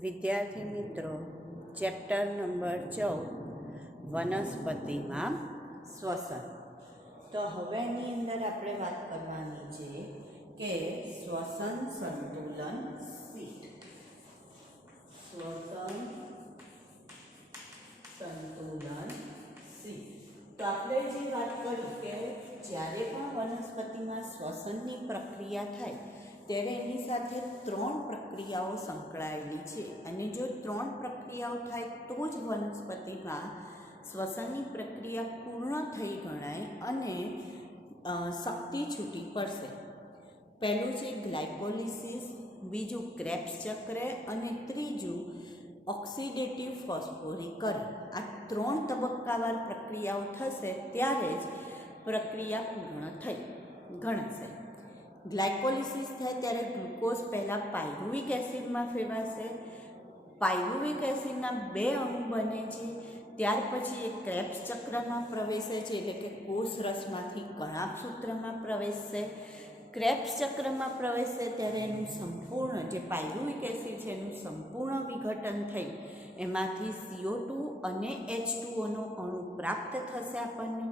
વિદ્યાર્થી મિત્રો, chapter number 14 વનસ્પતિમાં શ્વસન. તો હવે એની અંદર આપણે વાત કરવાની છે કે શ્વસન સંતુલન શીટ. શ્વસન સંતુલન શીટ. તો આપણે જે વાત કરી કે જ્યારે પણ વનસ્પતિમાં શ્વસનની પ્રક્રિયા થાય ત્યારે એની સાથે 3 પ્રક્રિયાઓ સંકળાયેલી છે અને જો 3 પ્રક્રિયાઓ થાય તો જ વનસ્પતિમાં શ્વસનની પ્રક્રિયા પૂર્ણ થઈ ગણાય અને શક્તિ છૂટી પડશે. પહેલું છે ગ્લાયકોલિસિસ, બીજું ક્રેબ્સ ચક્ર અને ત્રીજું ઓક્સિડેટિવ ફોસ્ફોરીકરણ. આ 3 તબક્કાવાર પ્રક્રિયાઓ થશે ત્યારે જ પ્રક્રિયા પૂર્ણ થઈ ગણાશે. ગ્લાયકોલિસિસ થાય ત્યારે ગ્લુકોઝ પહેલાં પાયરુવિક એસિડમાં ફેરવાશે. પાયરુવિક એસિડના 2 અણુ બને છે. ત્યાર પછી એ ક્રેબ્સ ચક્રમાં પ્રવેશે છે, એટલે કે કોષ રસમાંથી કણાભ સૂત્રમાં પ્રવેશશે. ક્રેબ્સ ચક્રમાં પ્રવેશશે ત્યારે એનું સંપૂર્ણ જે પાયરુવિક એસિડ છે એનું સંપૂર્ણ વિઘટન થઈ એમાંથી CO2 અને H2Oનો અણુ પ્રાપ્ત થશે આપણને.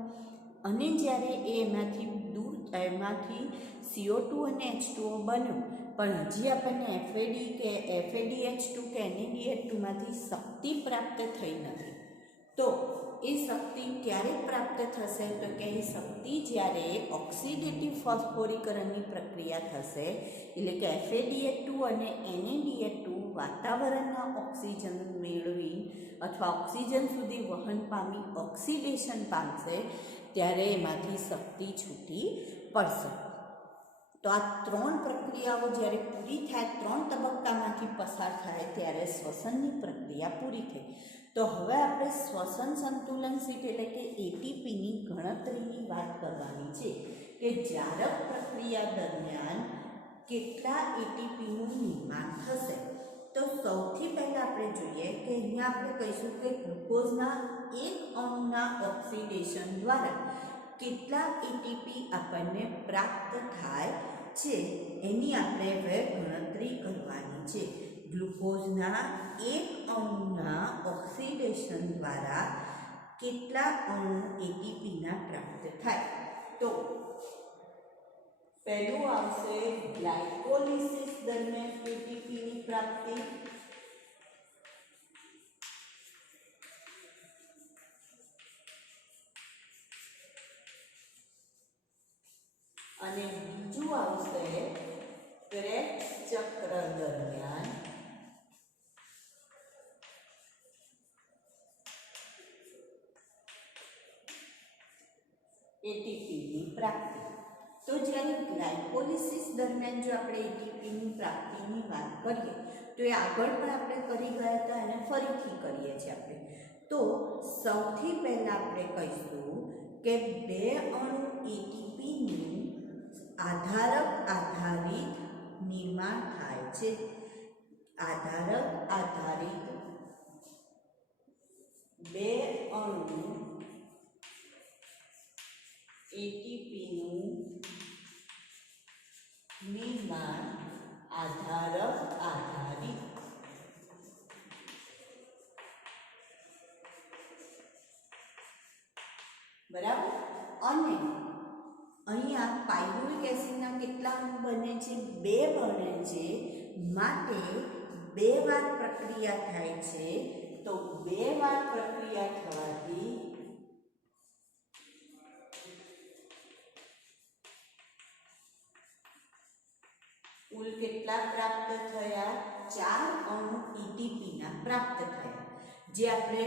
અને જ્યારે એમાંથી CO2 અને H2O બન્યું પણ હજી આપણને FADH2 કે NADH2માંથી શક્તિ પ્રાપ્ત થઈ નથી. તો એ શક્તિ ક્યારે પ્રાપ્ત થશે? તો કે એ શક્તિ જ્યારે ઓક્સિડેટિવ ફોસ્ફોરીકરણની પ્રક્રિયા થશે, એટલે કે FADH2 અને NADH2 વાતાવરણના ઓક્સિજન મેળવી અથવા ઓક્સિજન સુધી વહન પામી ઓક્સિડેશન પામશે ત્યારે એમાંથી શક્તિ છૂટી પડશે. તો આ 3 પ્રક્રિયાઓ જ્યારે પૂરી થાય, 3 તબક્કામાંથી પસાર થાય ત્યારે શ્વસનની પ્રક્રિયા પૂરી થઈ. તો હવે આપણે શ્વસન સંતુલન શીટ એટલે કે ATPની ગણતરીની વાત કરવાની છે કે જારક પ્રક્રિયા દરમિયાન કેટલા ATPનું નિર્માણ થશે. તો સૌથી પહેલાં આપણે જોઈએ કે અહીંયા આપણે કહીશું કે ગ્લુકોઝના એક અણુના ઓક્સિડેશન દ્વારા કેટલા ATP આપણને પ્રાપ્ત થાય છે એની આપણે હવે ગણતરી કરવાની છે. ગ્લુકોઝના એક અણુના ઓક્સિડેશન દ્વારા કેટલા અણુ ATPના પ્રાપ્ત થાય? તો પહેલું આવશે ગ્લાયકોલિસિસ દરમિયાન ATPની પ્રાપ્તિ. અને બીજું આવશે ક્રેબ્સ ચક્ર દરમિયાન ATPની પ્રાપ્તિ. તો જ્યારે ગ્લાયકોલિસિસ દરમિયાન જો આપણે ATPની પ્રાપ્તિની વાત કરીએ તો એ આગળ પણ આપણે કરી ગયા હતા અને ફરીથી કરીએ છીએ આપણે. તો સૌથી પહેલાં આપણે કહીશું કે 2 અણુ ATPનું આધારક આધારિત નિર્માણ થાય છે. આધારક આધારિત 2 અણુ ATPનું નિર્માણ આધારક આધારિત. બરાબર. અને અહીંયા પાયરુવિક એસિડના કેટલા અણુ બને છે? 2 બને છે. માટે 2 વાર પ્રક્રિયા થાય છે. તો 2 વાર પ્રક્રિયા થવાથી કુલ કેટલા પ્રાપ્ત થયા? 4 અણુ ATPના પ્રાપ્ત થયા. જે આપણે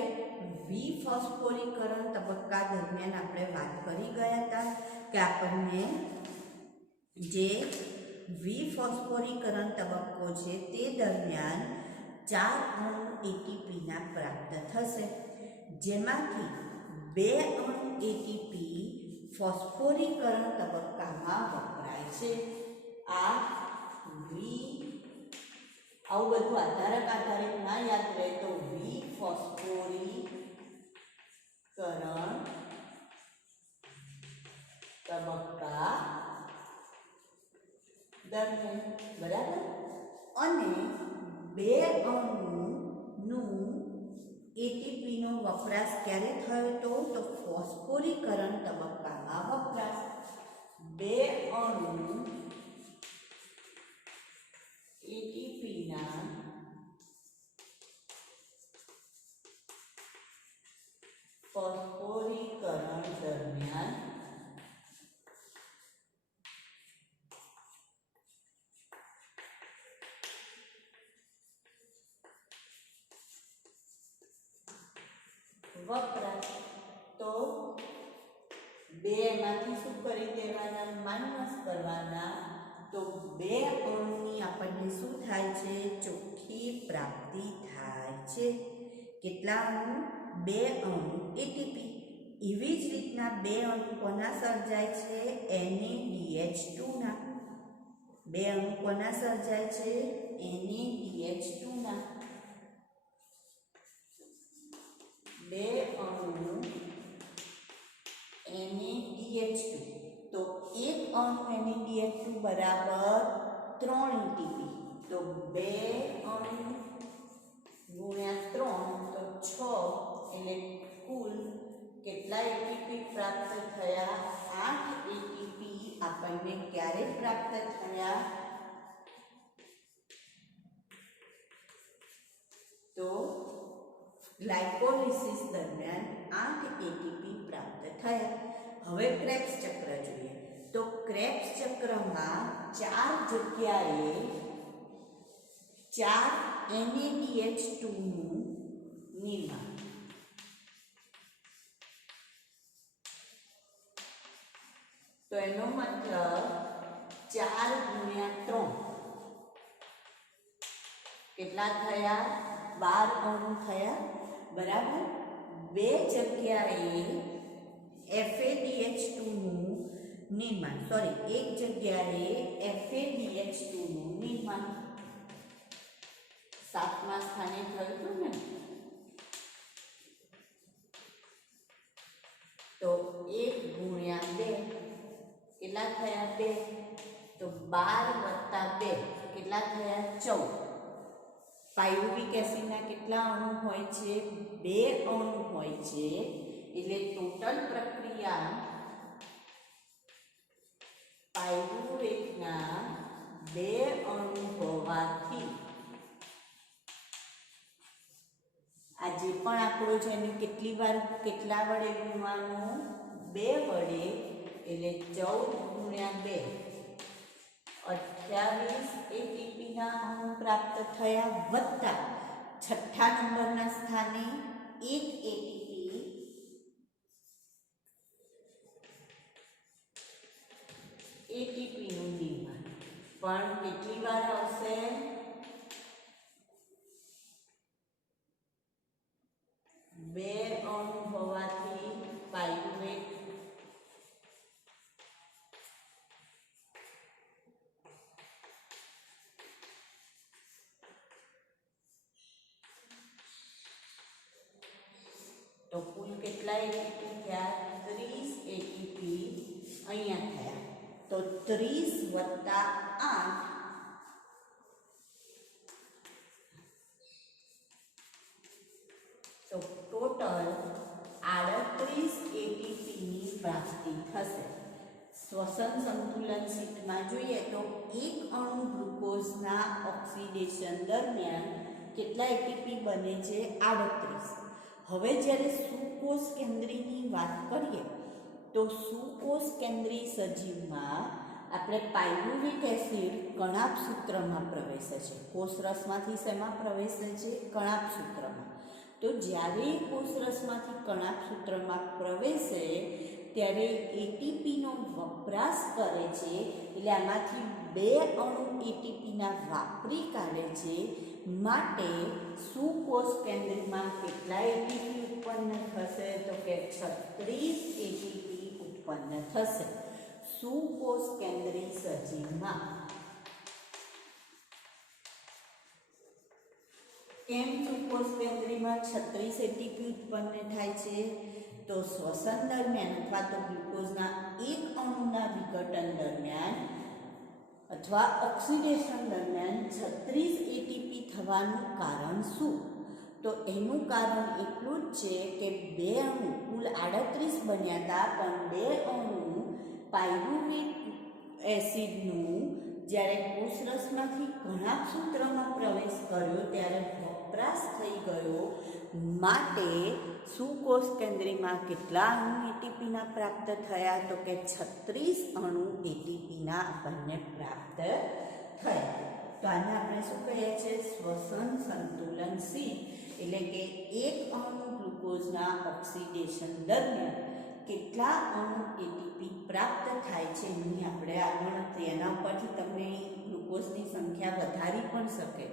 વિફોસ્ફોરીકરણ તબક્કા દરમિયાન આપણે વાત કરી ગયા હતા કે આપણને જે વિફોસ્ફોરીકરણ તબક્કો છે તે દરમિયાન 4 અણુ ATPના પ્રાપ્ત થશે, જેમાંથી 2 અણુ ATP ફોસ્ફોરીકરણ તબક્કામાં વપરાય છે. આવું બધું આધારક આધારિત ના યાદ રહે તો વિફોસ્ફોરીકરણ તબક્કા દરમિયાન. બરાબર. અને બે અણુનું એટીપીનો વપરાશ ક્યારે થયો તો ફોસ્ફોરીકરણ તબક્કામાં વપરાશ. બે અણુ એટીપીના ફોસ્ફોરીકરણ દરમિયાન વપરાશ. તો બે માંથી શું કરી દેવાના? માઇનસ કરવાના. તો બે અણુની આપણને શું થાય છે? ચોખ્ખી પ્રાપ્તિ થાય છે. કેટલા અણુ? બે અણુ એટીપી. એવી જ રીતના બે અણુ કોના સર્જાય છે? NaDH2 ના. બે અણુ કોના સર્જાય છે? NaDH2 ના. બે અણુ NaDH2. તો એક અણુ NaDH2 બરાબર 3 એટીપી. તો બે અણુ ગુણ્યા 3 તો 6, એટલે કુલ કેટલા એટીપી પ્રાપ્ત થયા? 8 એટીપી આપણને ક્યારે પ્રાપ્ત થયા? તો ગ્લાયકોલિસિસ દરમિયાન 8 એટીપી પ્રાપ્ત થયા. હવે ક્રેબ્સ ચક્ર જોઈએ. તો ક્રેબ્સ ચક્રમાં 4 જગ્યાએ 4 NaDH2 નું નિર્માણ. તો એનો મતલબ 4 ગુણ્યા 3 કેટલા થયા? 12 અણુ થયા. બરાબર. બે જગ્યાએ FADH2 નું નિર્માણ, એક જગ્યાએ FADH2 નું નિર્માણ 7મા સ્થાને થયું હતું ને. તો 1 ગુણ્યા 2 કેટલા થયા? 2. તો 12 + 2 કેટલા થયા? 14. પાયરુવિક એસિડના કેટલા અણુ હોય છે? 2 અણુ હોય છે. એટલે ટોટલ પ્રક્રિયા પાયરુવેટના 2 અણુ હોવાથી આ જે પણ આંકડો છે એની કેટલા વડે ગુણવાનો? 2 વડે. એટલે 14 ગુણ્યા 2 28 એટીપીના અણુ પ્રાપ્ત થયા, વત્તા 6થા નંબરના સ્થાને 1 એટીપીનું નિર્માણ. પણ કેટલી વાર આવશે? 2 અણુ હોવાથી પાયરુવેટ તો કુલ કેટલા એટીપી થયા? 30 એટીપી અહીંયા થયા. તો 30 વત્તા 8 તો ટોટલ 38 એટીપીની પ્રાપ્તિ થશે. શ્વસન સંતુલન શીટમાં જોઈએ તો એક અણુ ગ્લુકોઝના ઓક્સિડેશન દરમિયાન કેટલા એટીપી બને છે? 38. હવે જ્યારે સુકોષ કેન્દ્રીની વાત કરીએ તો સુકોષ કેન્દ્રી સજીવમાં આપણે પાયરુવિક એસિડ કણાભ સૂત્રમાં પ્રવેશે છે. કોષરસમાંથી શેમાં પ્રવેશે છે? કણાભ સૂત્રમાં. તો જ્યારે કોષરસમાંથી કણાભ સૂત્રમાં પ્રવેશે ત્યારે એટીપીનો વપરાશ કરે છે. એટલે આમાંથી 2 અણુ એટીપીના વાપરી કાઢે છે. માટે સુકોષ કેન્દ્રમાં કેટલા એટીપી ઉત્પન્ન થશે? તો કે 36 એટીપી ઉત્પન્ન થશે સુકોષ કેન્દ્રી સજીવમાં. કેમ સુકોષ કેન્દ્રીમાં 36 એટીપી ઉત્પન્ન થાય છે? તો શ્વસન દરમિયાન અથવા તો ગ્લુકોઝના એક અણુના વિઘટન દરમિયાન અથવા ઓક્સિડેશન દરમિયાન 36 એટીપી થવાનું કારણ શું? તો એનું કારણ એટલું જ છે કે 2 અણુ કુલ 38 બન્યા હતા, પણ 2 અણુ પાયરુવેટ એસિડનું જ્યારે કોષરસમાંથી ઘણા સૂત્રમાં પ્રવેશ કર્યો ત્યારે વપરાશ થઈ ગયો, માટે સુકોષ કેન્દ્રીમાં કેટલા અણુ એટીપીના પ્રાપ્ત થયા? તો કે 36 અણુ એટીપીના આપણને પ્રાપ્ત થયા. તો આને આપણે શું કહીએ છીએ? શ્વસન સંતુલનશીલ. એટલે કે એક અણુ ગ્લુકોઝના ઓક્સિડેશન દરમિયાન કેટલા અણુ એટીપી પ્રાપ્ત થાય છે એની આપણે આ ગણતરી, એના પરથી તમને ગ્લુકોઝની સંખ્યા વધારી પણ શકે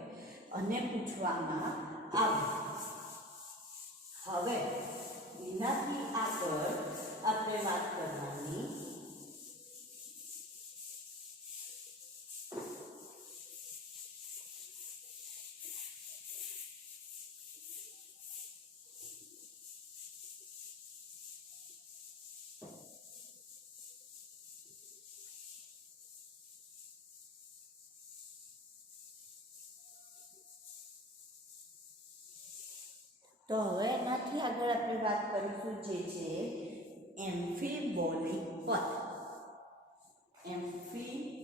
અને પૂછવામાં આવે. હવે એનાથી આગળ આપણે વાત કરવાની તો હવે એનાથી આગળ આપણે વાત કરીશું જે છે એમ્ફીબોલિક પથ. એમ્ફીબોલિક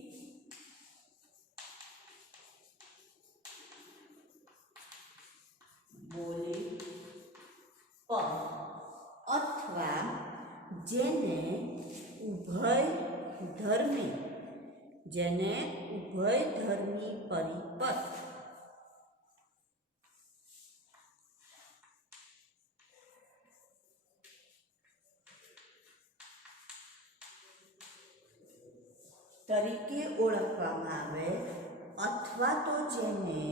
પથ અથવા જેને ઉભયધર્મી પરિપથ તરીકે ઓળખવામાં આવે, અથવા તો જેને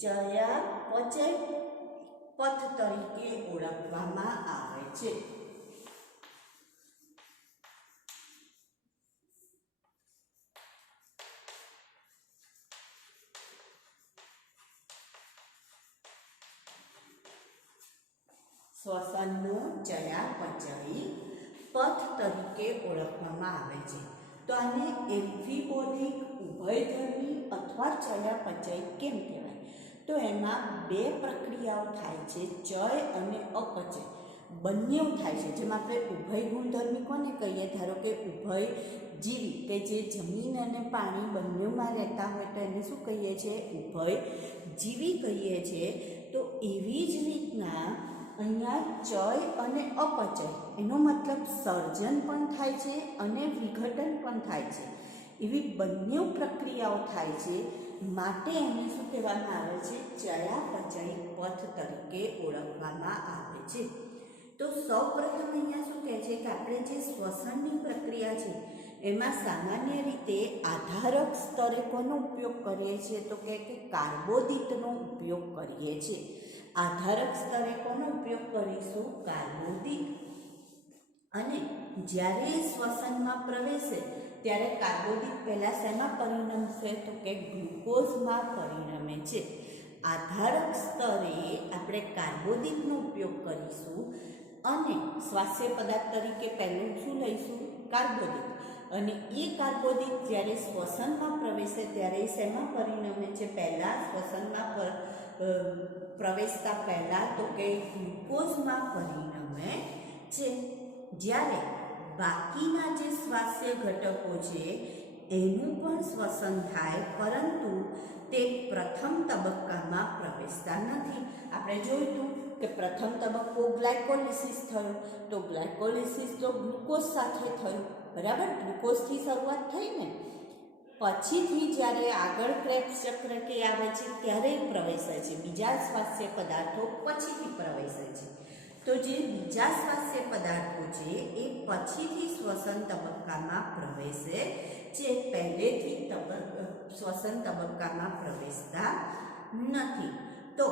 ચયાપચય પથ તરીકે ઓળખવામાં આવે છે. શ્વસનનો ચયાપચય પથ તરીકે ઓળખવામાં આવે છે. તો આને એમ્ફીબોલિક, ઉભયધર્મી અથવા ચયાપચય કેમ કહેવાય? તો એમાં 2 પ્રક્રિયાઓ થાય છે, ચય અને અપચય બંને થાય છે. જેમાં આપણે ઉભય ગુણધર્મી કોને કહીએ? ધારો કે ઉભયજીવી કે જે જમીન અને પાણી બંનેમાં રહેતા હોય તો એને શું કહીએ છીએ? ઉભયજીવી કહીએ છીએ. તો એવી જ રીતના અહીંયા ચય અને અપચય, એનો મતલબ સર્જન પણ થાય છે અને વિઘટન પણ થાય છે. એવી બંને પ્રક્રિયાઓ થાય છે, માટે એને શું કહેવામાં આવે છે? ચયાપચય પથ તરીકે ઓળખવામાં આવે છે. તો સૌપ્રથમ અહીંયા શું કહે છે કે આપણે જે શ્વસનની પ્રક્રિયા છે એમાં સામાન્ય રીતે આધારક સ્તરે કોનો ઉપયોગ કરીએ છીએ? તો કે કાર્બોદિતનો ઉપયોગ કરીએ છીએ. આધારક સ્તરે કોનો ઉપયોગ કરીશું? કાર્બોદિત. અને જ્યારે શ્વસનમાં પ્રવેશે ત્યારે કાર્બોદિત પહેલાં શેમાં પરિણમશે? તો કે ગ્લુકોઝમાં પરિણમે છે. આધારક સ્તરે આપણે કાર્બોદિતનો ઉપયોગ કરીશું અને સ્વાસ્થ્ય પદાર્થ તરીકે પહેલું શું લઈશું? કાર્બોદિત. અને એ કાર્બોદિત જ્યારે શ્વસનમાં પ્રવેશે ત્યારે શેમાં પરિણમે છે? પહેલાં શ્વસનમાં પ્રવેશતા પહેલાં તો કે ગ્લુકોઝમાં પરિણમે છે. જ્યારે બાકીના જે શ્વાસ્ય ઘટકો છે એનું પણ શ્વસન થાય, પરંતુ તે પ્રથમ તબક્કામાં પ્રવેશતા નથી. આપણે જોયું કે પ્રથમ તબક્કો ગ્લાયકોલિસિસ થયો, તો ગ્લાયકોલિસિસ તો ગ્લુકોઝ સાથે થયું, બરાબર? ગ્લુકોઝથી શરૂઆત થઈ ને, પછીથી જ્યારે આગળ ક્રેબ્સ ચક્ર કે આવે છે ત્યારે પ્રવેશે છે. બીજા શ્વાસ્ય પદાર્થો પછીથી પ્રવેશે છે. તો જે બીજા શ્વાસ્ય પદાર્થો છે એ પછીથી શ્વસન તબક્કામાં પ્રવેશે છે, પહેલેથી શ્વસન તબક્કામાં પ્રવેશતા નથી. તો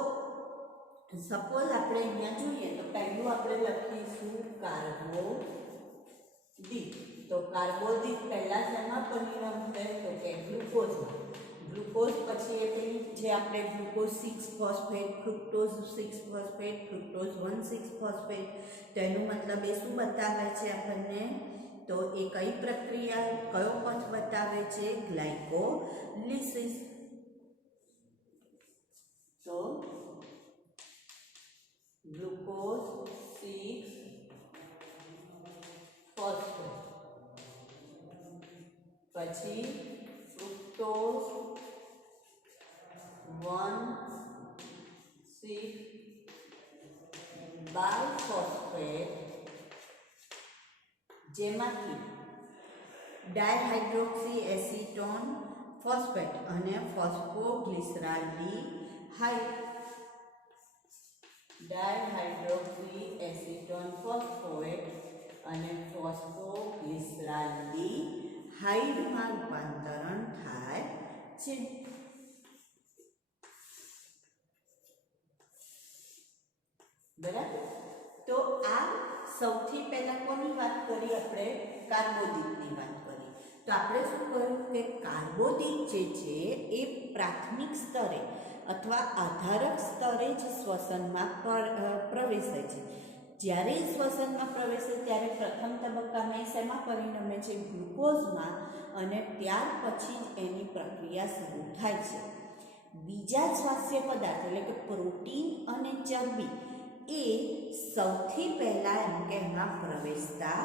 સપોઝ આપણે અહીંયા જોઈએ તો પહેલું આપણે લખીશું કાર્બોદિત. તો કાર્બોદિત પહેલાં શેમાં પરિણમશે? તો કે ગ્લુકોઝમાં. ગ્લુકોઝ પછી એ પેલી જે આપણે glucose 6 phosphate, fructose 6 phosphate, fructose 1 6 phosphate, તો એનો મતલબ એ શું બતાવે છે આપણને? તો એ કઈ પ્રક્રિયા કયો પથ બતાવે છે? ગ્લાયકોલિસિસ. તો ગ્લુકોઝ 6 ફોસ્ફેટ, પછી ફ્રુક્ટોઝ 1,6 બાયફોસ્ફેટ, જેમાંથી ડાયહાઇડ્રોક્સી એસિટોન ફોસ્ફેટ અને ફોસ્ફોગ્લિસરાલ્ડિહાઇડ, ડાયહાઇડ્રોક્સી એસિટોન ફોસ્ફેટ અને ફોસ્ફોગ્લિસરાલ્ડિહાઇડમાં રૂપાંતરણ થાય છે. બરાબર. તો આ સૌથી પહેલા કોની વાત કરી? આપણે કાર્બોદિતની વાત કરી. તો આપણે શું કહ્યું કે કાર્બોદિત જે છે એ પ્રાથમિક સ્તરે અથવા આધારક સ્તરે જ શ્વસનમાં પ્રવેશે છે. જ્યારે શ્વસનમાં પ્રવેશે ત્યારે પ્રથમ તબક્કામાં એ શેમાં પરિણમે છે? ગ્લુકોઝમાં, અને ત્યાર પછી જ એની પ્રક્રિયા શરૂ થાય છે. બીજા સ્વાસ્થ્ય પદાર્થ એટલે કે પ્રોટીન અને ચરબી એ સૌથી પહેલા એમ કે એમાં પ્રવેશતા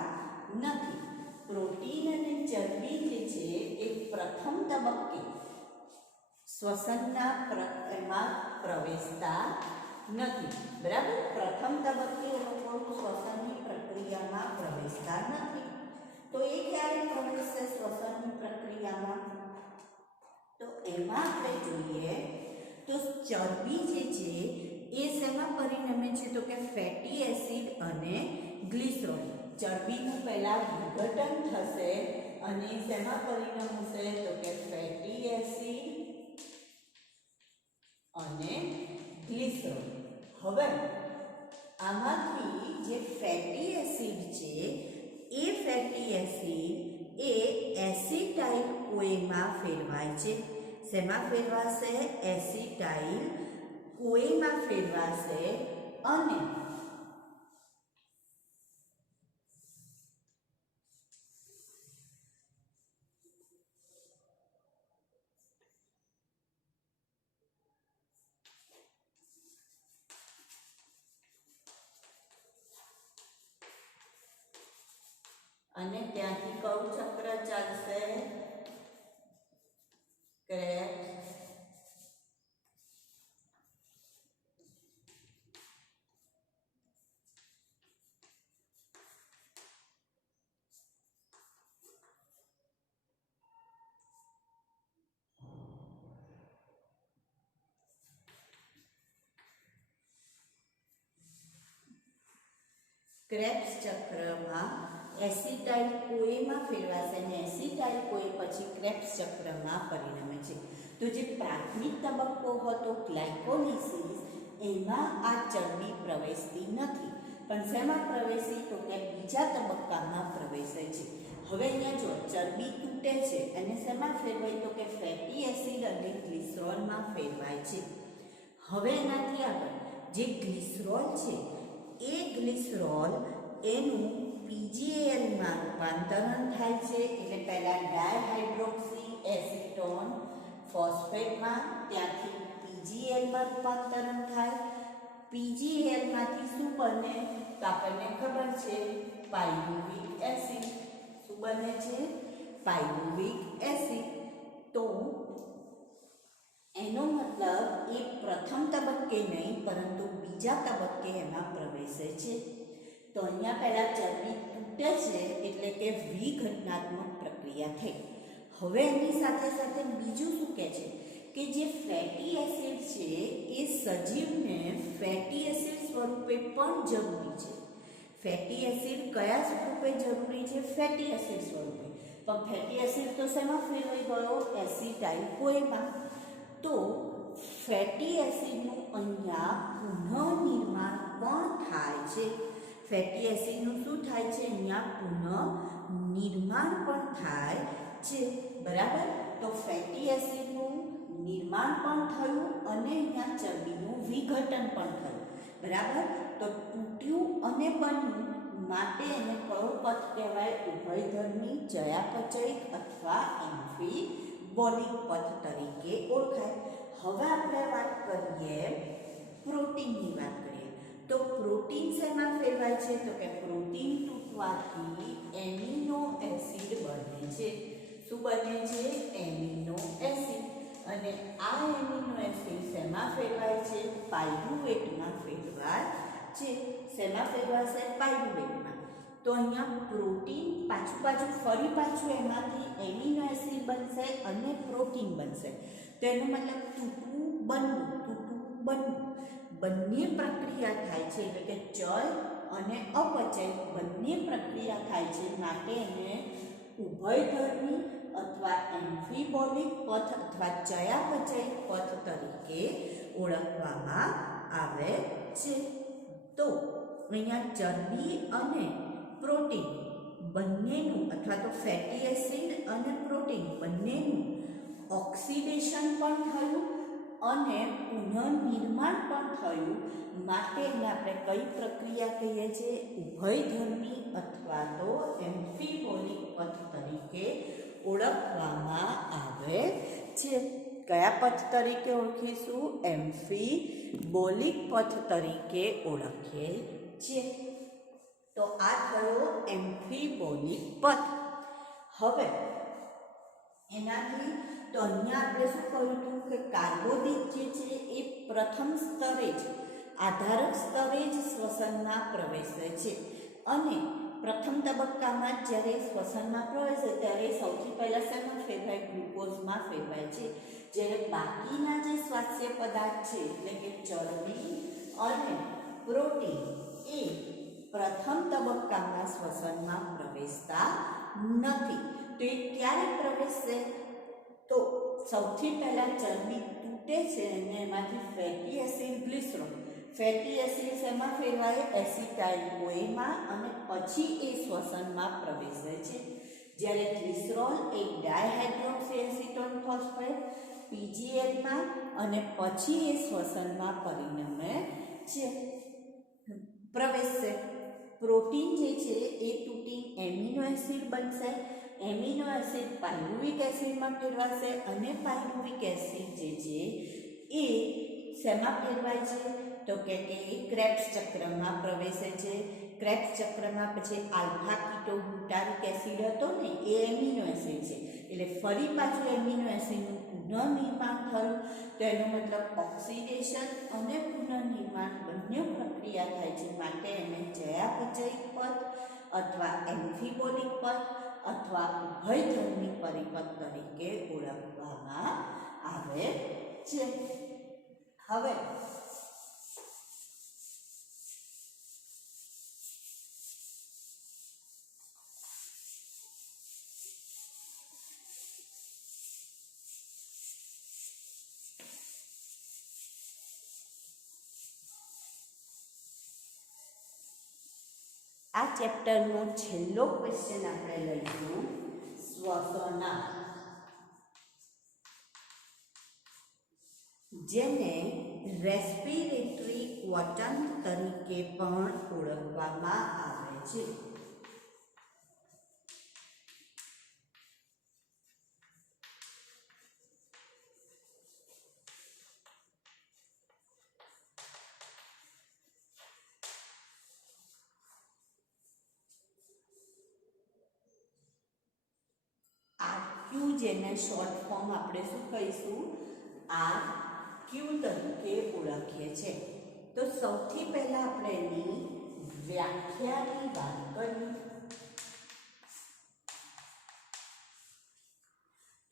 નથી. પ્રોટીન અને ચરબી જે છે એ પ્રથમ તબક્કે શ્વસનના એમાં પ્રવેશતા નથી. બરાબર. પ્રથમ તબક્કે એ લોકો શ્વસનની પ્રક્રિયામાં પ્રવેશતા નથી. તો એ ક્યારે પ્રવેશશે શ્વસનની પ્રક્રિયામાં? તો એમાં આપણે જોઈએ તો ચરબી જે છે એ શેમાં પરિણમે છે? તો કે ફેટી એસિડ અને ગ્લિસરોલ. ચરબીનું પહેલા વિઘટન થશે અને શેમાં પરિણમશે? તો કે ફેટી એસિડ અને ગ્લિસરોલ. હવે આમાંથી જે ફેટી એસિડ છે એ ફેટી એસિડ એ એસિટાઇલ કોએમાં ફેરવાય છે. શેમાં ફેરવાશે? એસિટાઇલ કોએમાં ફેરવાશે અને ત્યાંથી કયું ચક્ર ચાલશે? ક્રેબ્સ ક્રેબ્સ ચક્રમાં એસિટાઇલ કોએમાં ફેરવાશે અને એસિટાઇલ કોએ પછી ક્રેબ્સ ચક્રમાં પરિણમે છે. તો જે પ્રાથમિક તબક્કો હતો ગ્લાયકોલિસિસ, એમાં આ ચરબી પ્રવેશતી નથી, પણ શેમાં પ્રવેશી? તો કે બીજા તબક્કામાં પ્રવેશે છે. હવે અહીંયા જો ચરબી તૂટે છે અને શેમાં ફેરવાય? તો કે ફેટી એસિડ અને ગ્લિસરોલમાં ફેરવાય છે. હવે એનાથી આગળ જે ગ્લિસરોલ છે એ ગ્લિસરોલ એનું પીજીએલમાં રૂપાંતરણ થાય છે. એટલે પહેલા ડાયહાઇડ્રોક્સી એસિટોન ફોસ્ફેટમાં, ત્યાંથી પીજીએલમાં રૂપાંતરણ થાય. પીજીએલમાંથી શું બને? તો આપણને ખબર છે પાયરુવિક એસિડ. શું બને છે? Pyruvic acid. તો એનો મતલબ એ પ્રથમ તબક્કે નહીં પરંતુ બીજા તબક્કે એમાં પ્રવેશે છે. તો અહીંયા પહેલા ચરબી તૂટે છે એટલે કે વિઘટનાત્મક પ્રક્રિયા થઈ. હવે એની સાથે સાથે બીજું શું કહે છે કે જે ફેટી એસિડ છે એ સજીવને ફેટી એસિડ સ્વરૂપે પણ જરૂરી છે. ફેટી એસિડ કયા સ્વરૂપે જરૂરી છે? ફેટી એસિડ સ્વરૂપે. પણ ફેટી એસિડ તો શેમાં ફેરવાઈ ગયો? એસિટાઇલ કોએમાં. તો ફેટી એસિડનું અહીંયા પુનઃનિર્માણ પણ થાય છે. ફેટી એસિડનું શું થાય છે? અહીંયા પુનઃનિર્માણ પણ થાય છે. બરાબર. તો ફેટી એસિડનું નિર્માણ પણ થયું અને અહીંયા ચરબીનું વિઘટન પણ થયું. બરાબર. તો તૂટ્યું અને બન્યું માટે એને કયો પથ કહેવાય? ઉભયધર્મી, ચયાપચયિક અથવા એમ્ફીબોલિક પથ તરીકે ઓળખાય. હવે આપણે વાત કરીએ પ્રોટીનની વાત કરીએ તો પ્રોટીન શેમાં ફેરવાય છે? તો કે પ્રોટીન તૂટવાથી એમિનો એસિડ બને છે. શું બને છે? Amino acid. અને આ એમિનો એસિડ શેમાં ફેરવાય છે? પાયરુવેટમાં ફેરવાય છે. શેમાં ફેરવાશે? પાયરુવેટમાં. તો અહીંયા પ્રોટીન ફરી પાછું એમાંથી એમિનો એસિડ બનશે અને પ્રોટીન બનશે. તો એનો મતલબ તૂટવું બનવું બંને પ્રક્રિયા થાય છે. એટલે કે ચય અને અપચય બંને પ્રક્રિયા થાય છે. માટે એને ઉભયધર્મી અથવા એમ્ફીબોલિક પથ અથવા ચયાપચયિક પથ તરીકે ઓળખવામાં આવે છે. તો અહીંયા ચરબી અને પ્રોટીન બંનેનું અથવા તો ફેટી એસિડ અને પ્રોટીન બંનેનું ઓક્સિડેશન પણ થયું અને પુનઃનિર્માણ પણ થયું. માટે એને આપણે કઈ પ્રક્રિયા કહીએ છીએ? ઉભયધર્મી અથવા તો એમ્ફીબોલિક પથ તરીકે ઓળખવામાં આવે છે. કયા પથ તરીકે ઓળખીશું? એમ્ફીબોલિક પથ તરીકે ઓળખીએ છીએ. તો આ થયો એમ્ફીબોલિક પથ. હવે એનાથી તો અહીંયા આપણે શું કહ્યું હતું કે કાર્બોદિત જે છે એ પ્રથમ સ્તરે જ આધારક સ્તરે જ શ્વસનમાં પ્રવેશે છે. અને પ્રથમ તબક્કામાં જ્યારે શ્વસનમાં પ્રવેશે ત્યારે સૌથી પહેલાં શેમાં ફેરવાય? ગ્લુકોઝમાં ફેરવાય છે. જ્યારે બાકીના જે સ્વાસ્થ્ય પદાર્થ છે એટલે કે ચરબી અને પ્રોટીન એ પ્રથમ તબક્કામાં શ્વસનમાં પ્રવેશતા નથી. તો એ ક્યારે પ્રવેશશે? તો સૌથી પહેલાં ચરબી તૂટે છે અને એમાંથી fatty acid glycerol. Fatty acid શેમાં ફેરવાય? એસિટાઇલ કોએમાં અને પછી એ શ્વસનમાં પ્રવેશે છે. જ્યારે ગ્લિસરોલ એ ડાયહાઇડ્રોક્સી એસિટોન ફોસ્ફેટ પીજીએલમાં અને પછી એ શ્વસનમાં પરિણમે છે પ્રવેશશે. પ્રોટીન જે છે એ તૂટી એમિનો એસિડ બનશે. એમિનો એસિડ પાયરુવિક એસિડમાં ફેરવાશે અને પાયરુવિક એસિડ જે છે એ શેમાં ફેરવાય છે? તો કે એ ક્રેબ્સ ચક્રમાં પ્રવેશે છે. ક્રેબ્સ ચક્રમાં પછી આલ્ફા કીટોગ્લુટારિક એસિડ હતો ને એ એમિનો એસિડ છે. એટલે ફરી પાછું એમિનો એસિડનું પુનઃનિર્માણ થયું. તો એનો મતલબ ઓક્સિડેશન અને પુનઃનિર્માણ બંને પ્રક્રિયા થાય છે. માટે એને ચયાપચયિક પથ અથવા એમ્ફીબોલિક પથ અથવા ઉભયધર્મી પરિપથ તરીકે ઓળખવામાં આવે છે. હવે આ ચેપ્ટરનો છેલ્લો ક્વેશ્ચન આપણે લઈશું શ્વસના, જેને રેસ્પિરેટરી ક્વોટન્ટ તરીકે પણ ઓળખવામાં આવે છે. RQ જેને શોર્ટ ફોર્મ આપણે શું કહીશું? RQ તરીકે ઓળખીએ છીએ. તો સૌથી પહેલા આપણે એની વ્યાખ્યાની વાત કરીએ.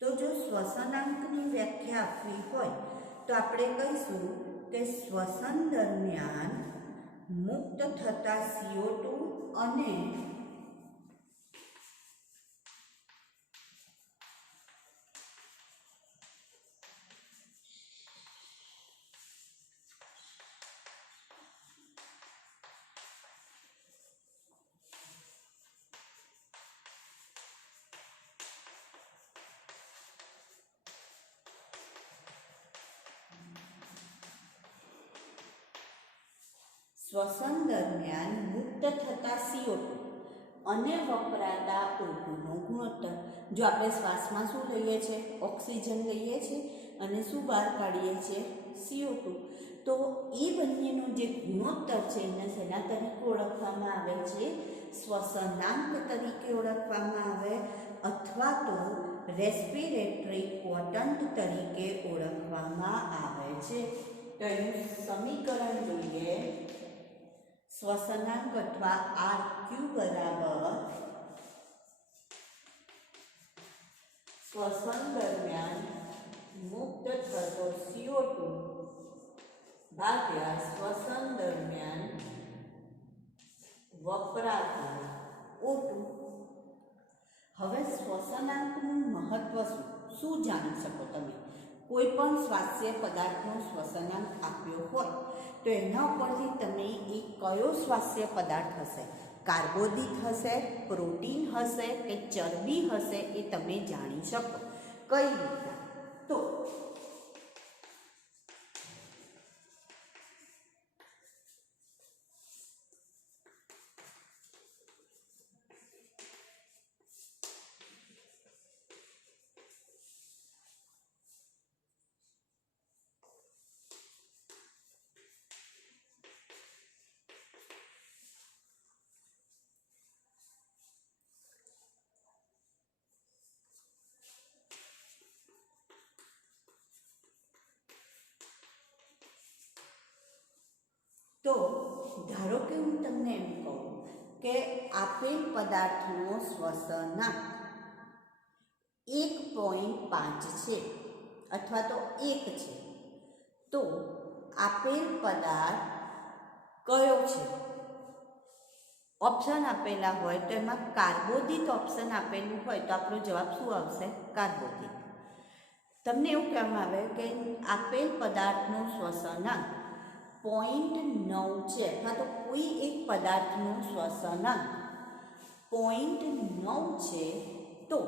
તો જો શ્વસનાંકની વ્યાખ્યા આપવી હોય તો આપણે કહીશું કે શ્વસન દરમિયાન મુક્ત થતા CO2 અને શ્વસન દરમિયાન મુક્ત મુક્ત થતા CO2 અને વપરાતા O2 નો ગુણોત્તર. જો આપણે શ્વાસમાં શું લઈએ છીએ? ઓક્સિજન લઈએ છીએ અને શું બહાર કાઢીએ છીએ? CO2. તો એ બંનેનો જે ગુણોત્તર છે એને શેના તરીકે ઓળખવામાં આવે છે? શ્વસનાંક તરીકે ઓળખવામાં આવે અથવા તો રેસ્પિરેટરી ક્વોટન્ટ તરીકે ઓળખવામાં આવે છે. તો એનું સમીકરણ જોઈએ. શ્વસનાંક અથવા RQ બરાબર શ્વસન દરમિયાન મુક્ત થતો CO2 ભાગ્યા શ્વસન દરમિયાન વપરાતું O2. હવે શ્વસનાંકનું મહત્વ શું જાણી શકો તમે? કોઈ પણ શ્વાસ્ય પદાર્થનો શ્વસનાંક આપ્યો હોય તો એના ઉપરથી તમે એ કયો શ્વાસ્ય પદાર્થ હશે, કાર્બોદિત હશે, પ્રોટીન હશે કે ચરબી હશે એ તમે જાણી શકો. કઈ રીતના? તો ધારો કે હું તમને એમ કહું કે આપેલ પદાર્થનો શ્વસનાંક 1.5 છે અથવા તો 1 છે, તો આપેલ પદાર્થ કયો છે? ઓપ્શન આપેલા હોય તો એમાં કાર્બોદિત ઓપ્શન આપેલું હોય તો આપણો જવાબ શું આવશે? કાર્બોદિત. તમને એવું કહેવામાં આવે કે આપેલ પદાર્થનો શ્વસનાંક 0.9 છે અથવા તો કોઈ એક પદાર્થનો શ્વસનાંક 0.9 છે, તો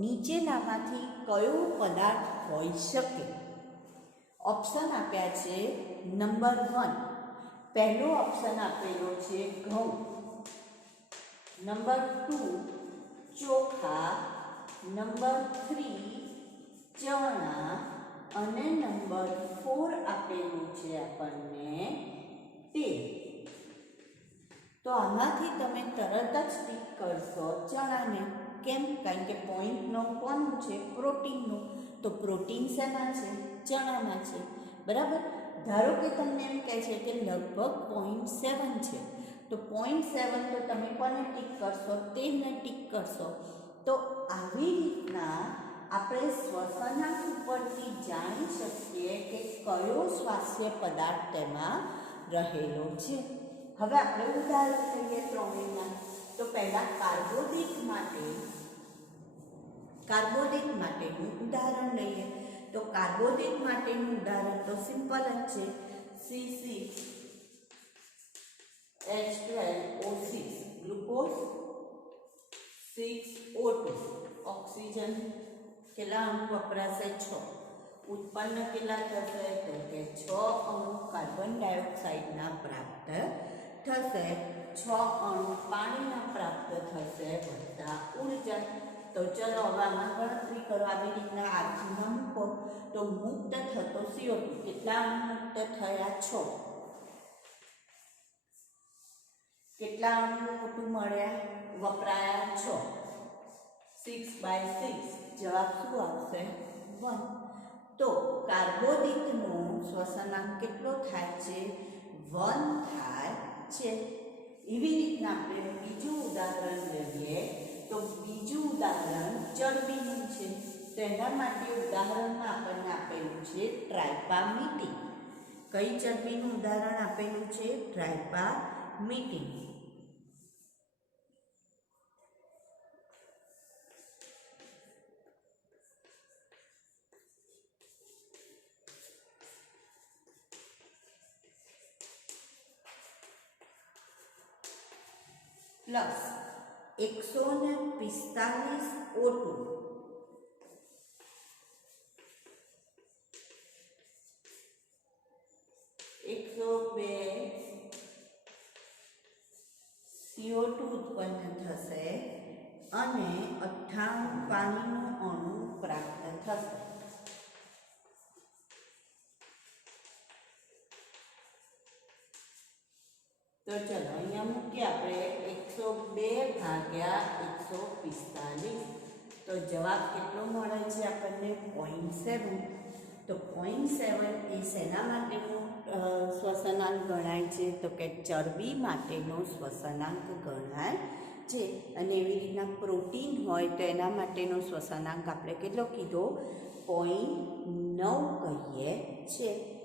નીચેનામાંથી કયો પદાર્થ હોઈ શકે? ઓપ્શન આપ્યા છે. નંબર 1 પહેલો ઓપ્શન આપેલો છે ઘઉં, નંબર 2 ચોખા, નંબર 3 ચણા અને નંબર 4 આપેલું છે આપણને તેલ. તો આમાંથી તમે તરત જ ટીક કરશો ચણાને. કેમ? કારણ કે 0.9 કોનું છે? પ્રોટીનનું. તો પ્રોટીન શેમાં છે? ચણામાં છે. બરાબર. ધારો કે તમને એમ કહે છે કે લગભગ 0.7 છે, તો 0.7 તો તમે કોને ટીક કરશો? તેલને ટીક કરશો. તો આવી રીતના આપણે શ્વસનાંક ઉપરથી જાણી શકીએ કે કયો શ્વાસ્ય પદાર્થ તેમાં રહેલો છે. હવે આપણે ઉદાહરણ લઈએ ત્રણેયના. તો પહેલા કાર્બોદિત માટેનું ઉદાહરણ લઈએ. તો કાર્બોદિત માટેનું ઉદાહરણ તો સિમ્પલ જ છે. C6H12O6 glucose, 6O2 oxygen. કેટલા અણુ વપરાશે? 6. ઉત્પન્ન કેટલા થશે? તો કે 6 અણુ કાર્બન ડાયોક્સાઇડના પ્રાપ્ત થશે, 6 અણુ પાણીના પ્રાપ્ત થશે વત્તા ઉર્જા. તો ચલો હવે આમાં ગણતરી કરો. આવી રીતના આરસીમાં મૂકો તો મુક્ત થતો CO2 કેટલા અણુ મુક્ત થયા? 6. કેટલા અણુ O2 મળ્યા? વપરાયા 6. 6/6 જવાબ શું આવશે? 1. તો કાર્બોદિતનો શ્વસનાંક કેટલો થાય છે? 1 થાય છે. એવી રીતના આપણે બીજું ઉદાહરણ લઈએ. તો બીજું ઉદાહરણ ચરબીનું છે. તો એના માટે ઉદાહરણમાં આપણને આપેલું છે ટ્રાઇપામીથિન. કઈ ચરબીનું ઉદાહરણ આપેલું છે? ટ્રાઇપામીથિન. પ્લસ 145 O2 102 CO2 ઉત્પન્ન થશે અને 98 પાણીનું અણુ પ્રાપ્ત થશે. તો ચલો અહીંયા મૂકીએ આપણે 102 ભાગ્યા 145. તો જવાબ કેટલો મળે છે આપણને? 0.7. તો 0.7 એ શેના માટેનો શ્વસનાંક ગણાય છે? તો કે ચરબી માટેનો શ્વસનાંક ગણાય છે. અને એવી રીતના પ્રોટીન હોય તો એના માટેનો શ્વસનાંક આપણે કેટલો કીધો? 0.9 કહીએ છીએ.